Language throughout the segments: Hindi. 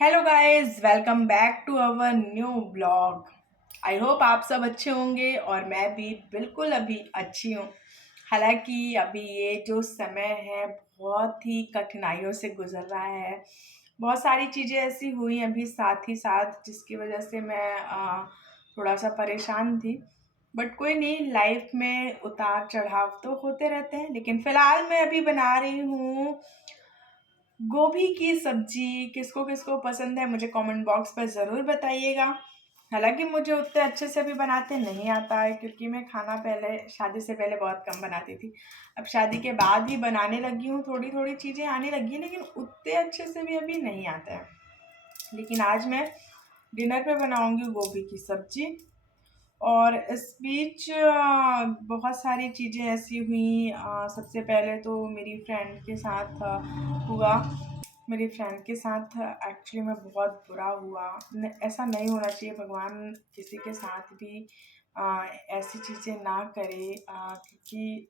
Hello guys, welcome back to our new blog. I hope आप सब अच्छे होंगे और मैं भी बिल्कुल अभी अच्छी हूँ। हालांकि अभी ये जो समय है बहुत ही कठिनाइयों से गुजर रहा है। बहुत सारी चीज़ें ऐसी हुई अभी साथ ही साथ जिसकी वजह से मैं थोड़ा सा परेशान थी। बट कोई नहीं, लाइफ में उतार चढ़ाव तो होते रहते हैं। लेकिन फ़िलहाल मैं अभी बना रही हूँ गोभी की सब्जी। किसको किसको पसंद है मुझे कमेंट बॉक्स पर ज़रूर बताइएगा। हालांकि मुझे उतने अच्छे से भी बनाते नहीं आता है, क्योंकि मैं खाना पहले शादी से पहले बहुत कम बनाती थी। अब शादी के बाद ही बनाने लगी हूँ, थोड़ी थोड़ी चीज़ें आने लगी हैं, लेकिन उतने अच्छे से भी अभी नहीं आता है। लेकिन आज मैं डिनर पे बनाऊंगी गोभी की सब्जी। और इस बीच बहुत सारी चीज़ें ऐसी हुई। सबसे पहले तो मेरी फ्रेंड के साथ हुआ। मेरी फ्रेंड के साथ एक्चुअली में बहुत बुरा हुआ। ऐसा नहीं होना चाहिए, भगवान किसी के साथ भी ऐसी चीज़ें ना करे। क्योंकि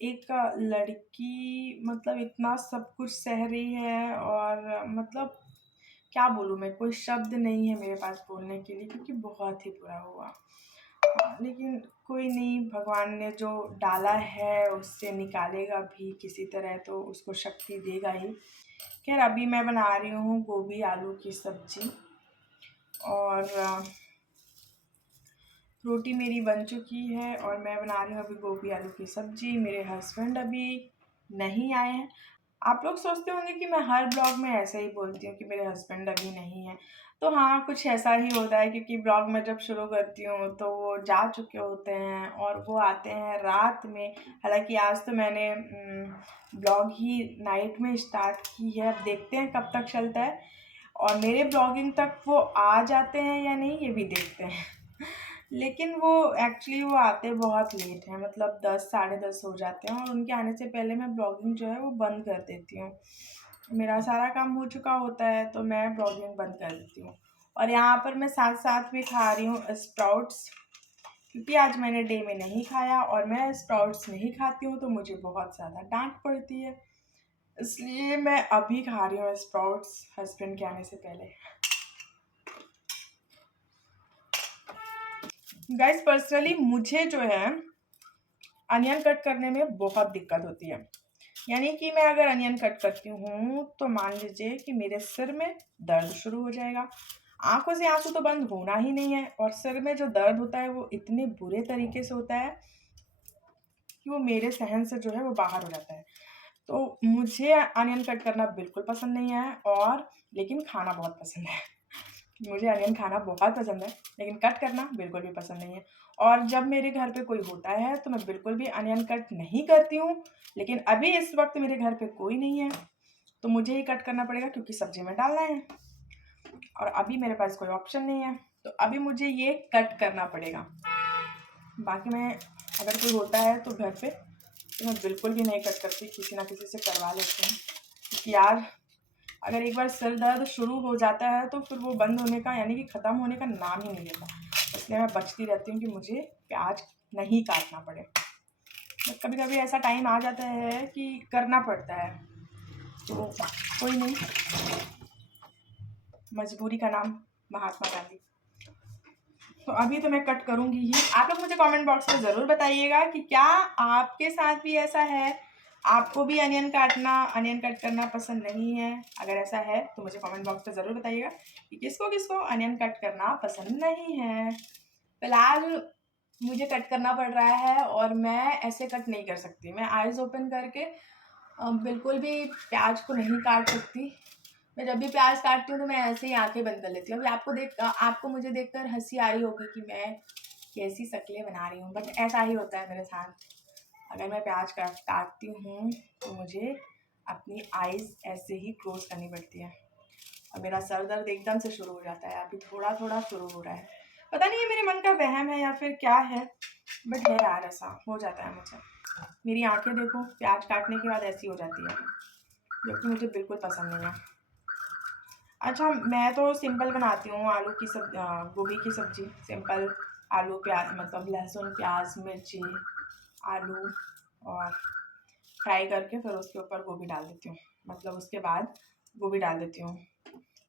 एक लड़की मतलब इतना सब कुछ सह रही है, और मतलब क्या बोलूँ मैं, कोई शब्द नहीं है मेरे पास बोलने के लिए, क्योंकि बहुत ही बुरा हुआ। लेकिन कोई नहीं, भगवान ने जो डाला है उससे निकालेगा भी किसी तरह, तो उसको शक्ति देगा ही। खैर, अभी मैं बना रही हूँ गोभी आलू की सब्जी। और रोटी मेरी बन चुकी है और मैं बना रही हूँ अभी गोभी आलू की सब्जी। मेरे हस्बैंड अभी नहीं आए हैं। आप लोग सोचते होंगे कि मैं हर ब्लॉग में ऐसे ही बोलती हूँ कि मेरे हस्बैंड अभी नहीं हैं। तो हाँ, कुछ ऐसा ही होता है, क्योंकि ब्लॉग में जब शुरू करती हूँ तो वो जा चुके होते हैं और वो आते हैं रात में। हालांकि आज तो मैंने ब्लॉग ही नाइट में स्टार्ट की है, अब देखते हैं कब तक चलता है। और मेरे ब्लॉगिंग तक वो आ जाते हैं या नहीं ये भी देखते हैं। लेकिन वो एक्चुअली वो आते बहुत लेट हैं, मतलब 10 साढ़े 10 हो जाते हैं, और उनके आने से पहले मैं ब्लॉगिंग जो है वो बंद कर देती हूँ। मेरा सारा काम हो चुका होता है तो मैं ब्लॉगिंग बंद कर देती हूँ। और यहाँ पर मैं साथ साथ में खा रही हूँ स्प्राउट्स, क्योंकि आज मैंने डे में नहीं खाया, और मैं स्प्राउट्स नहीं खाती हूँ तो मुझे बहुत ज़्यादा डांट पड़ती है। इसलिए मैं अभी खा रही हूँ स्प्राउट्स हस्बैंड के आने से पहले। गाइस, पर्सनली मुझे जो है अनियन कट करने में बहुत दिक्कत होती है। यानी कि मैं अगर अनियन कट करती हूँ तो मान लीजिए कि मेरे सिर में दर्द शुरू हो जाएगा। आंखों से आंसू तो बंद होना ही नहीं है, और सिर में जो दर्द होता है वो इतने बुरे तरीके से होता है कि वो मेरे सहन से जो है वो बाहर हो जाता है। तो मुझे अनियन कट करना बिल्कुल पसंद नहीं है, और लेकिन खाना बहुत पसंद है। मुझे अनियन खाना बहुत पसंद है, लेकिन कट करना बिल्कुल भी पसंद नहीं है। और जब मेरे घर पे कोई होता है तो मैं बिल्कुल भी अनियन कट नहीं करती हूँ। लेकिन अभी इस वक्त मेरे घर पे कोई नहीं है तो मुझे ही कट करना पड़ेगा, क्योंकि सब्जी में डालना है और अभी मेरे पास कोई ऑप्शन नहीं है, तो अभी मुझे ये कट करना पड़ेगा। बाकी मैं अगर कोई होता है तो घर पे तो मैं बिल्कुल भी नहीं कट करती, किसी ना किसी से करवा लेती हूँ। क्योंकि यार, अगर एक बार सिर दर्द शुरू हो जाता है तो फिर वो बंद होने का यानी कि ख़त्म होने का नाम ही नहीं लेता। इसलिए मैं बचती रहती हूँ कि मुझे प्याज नहीं काटना पड़े। बट कभी कभी ऐसा टाइम आ जाता है कि करना पड़ता है, तो कोई नहीं, मजबूरी का नाम महात्मा गांधी। तो अभी तो मैं कट करूँगी ही। आप लोग मुझे कमेंट बॉक्स में ज़रूर बताइएगा कि क्या आपके साथ भी ऐसा है, आपको भी अनियन कट करना पसंद नहीं है। अगर ऐसा है तो मुझे कमेंट बॉक्स में ज़रूर बताइएगा कि किसको किसको अनियन कट करना पसंद नहीं है। फिलहाल मुझे कट करना पड़ रहा है और मैं ऐसे कट नहीं कर सकती। मैं आइज़ ओपन करके बिल्कुल भी प्याज को नहीं काट सकती। मैं जब भी प्याज काटती हूँ तो मैं ऐसे ही आंखें बंद कर लेती हूँ। अभी आपको मुझे देखकर हंसी आ रही होगी कि मैं कैसी शक्लें बना रही हूँ, बट ऐसा ही होता है मेरे साथ। अगर मैं प्याज काटती हूँ तो मुझे अपनी आईज़ ऐसे ही क्लोज करनी पड़ती है, और मेरा सर दर्द एकदम से शुरू हो जाता है। अभी थोड़ा थोड़ा शुरू हो रहा है, पता नहीं ये मेरे मन का वहम है या फिर क्या है, बट है यार, ऐसा हो जाता है मुझे। मेरी आंखें देखो, प्याज काटने के बाद ऐसी हो जाती है, जो कि मुझे बिल्कुल पसंद नहीं है। अच्छा, मैं तो सिंपल बनाती हूँ आलू की गोभी की सब्ज़ी। सिंपल आलू प्याज, मतलब लहसुन प्याज मिर्ची आलू, और फ्राई करके फिर उसके ऊपर गोभी डाल देती हूँ। मतलब उसके बाद गोभी डाल देती हूँ।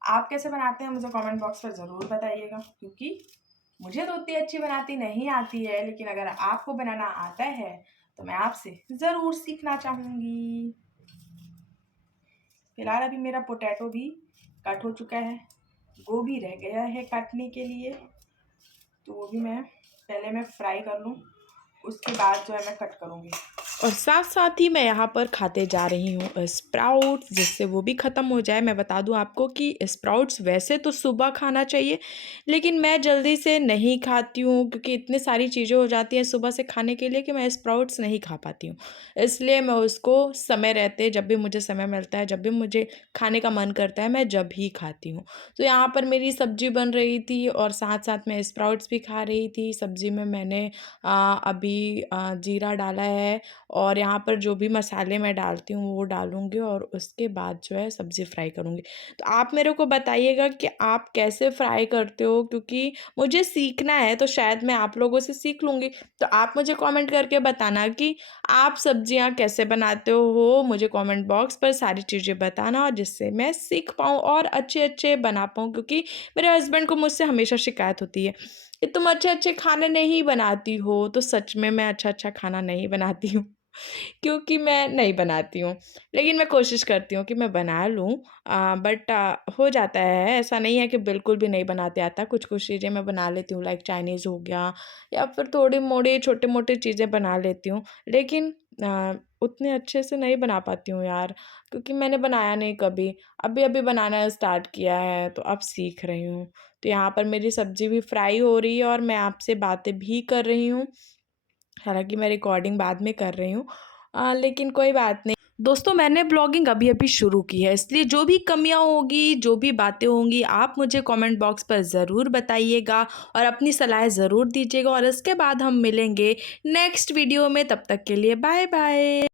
आप कैसे बनाते हैं मुझे कमेंट बॉक्स पर ज़रूर बताइएगा, क्योंकि मुझे तो उतनी अच्छी बनाती नहीं आती है, लेकिन अगर आपको बनाना आता है तो मैं आपसे ज़रूर सीखना चाहूँगी। फिलहाल अभी मेरा पोटैटो भी कट हो चुका है, गोभी रह गया है काटने के लिए, तो वो भी मैं फ्राई कर लूँ, उसके बाद जो है मैं कट करूँगी। और साथ साथ ही मैं यहाँ पर खाते जा रही हूँ स्प्राउट्स, जिससे वो भी ख़त्म हो जाए। मैं बता दूँ आपको कि स्प्राउट्स वैसे तो सुबह खाना चाहिए, लेकिन मैं जल्दी से नहीं खाती हूँ क्योंकि इतनी सारी चीज़ें हो जाती हैं सुबह से खाने के लिए कि मैं स्प्राउट्स नहीं खा पाती हूँ। इसलिए मैं उसको समय रहते, जब भी मुझे समय मिलता है, जब भी मुझे खाने का मन करता है, मैं जब ही खाती हूँ। तो यहाँ पर मेरी सब्ज़ी बन रही थी और साथ-साथ मैं स्प्राउट्स भी खा रही थी। सब्ज़ी में मैंने अभी जीरा डाला है और यहाँ पर जो भी मसाले मैं डालती हूँ वो डालूँगी और उसके बाद जो है सब्ज़ी फ्राई करूँगी। तो आप मेरे को बताइएगा कि आप कैसे फ्राई करते हो, क्योंकि मुझे सीखना है, तो शायद मैं आप लोगों से सीख लूँगी। तो आप मुझे कमेंट करके बताना कि आप सब्ज़ियाँ कैसे बनाते हो? मुझे कमेंट बॉक्स पर सारी चीज़ें बताना, और जिससे मैं सीख पाऊँ और अच्छे-अच्छे बना पाऊँ, क्योंकि मेरे हस्बैंड को मुझसे हमेशा शिकायत होती है कि तुम अच्छे-अच्छे खाने नहीं बनाती हो। तो सच में मैं अच्छा-अच्छा खाना नहीं बनाती हूँ। क्योंकि मैं नहीं बनाती हूँ, लेकिन मैं कोशिश करती हूँ कि मैं बना लूँ, बट हो जाता है, ऐसा नहीं है कि बिल्कुल भी नहीं बनाते आता। कुछ-कुछ चीज़ें मैं बना लेती हूँ, लाइक चाइनीज़ हो गया या फिर थोड़ी-मोड़ी छोटे-मोटे चीज़ें बना लेती हूँ, लेकिन उतने अच्छे से नहीं बना पाती हूँ यार, क्योंकि मैंने बनाया नहीं कभी। अभी-अभी बनाना स्टार्ट किया है, तो अब सीख रही हूँ। तो यहाँ पर मेरी सब्ज़ी भी फ्राई हो रही है और मैं आपसे बातें भी कर रही हूँ। हालाँकि मैं रिकॉर्डिंग बाद में कर रही हूँ, लेकिन कोई बात नहीं। दोस्तों, मैंने ब्लॉगिंग अभी-अभी शुरू की है, इसलिए जो भी कमियाँ होंगी, जो भी बातें होंगी, आप मुझे कमेंट बॉक्स पर ज़रूर बताइएगा और अपनी सलाह ज़रूर दीजिएगा, और इसके बाद हम मिलेंगे नेक्स्ट वीडियो में। तब तक के लिए बाय-बाय।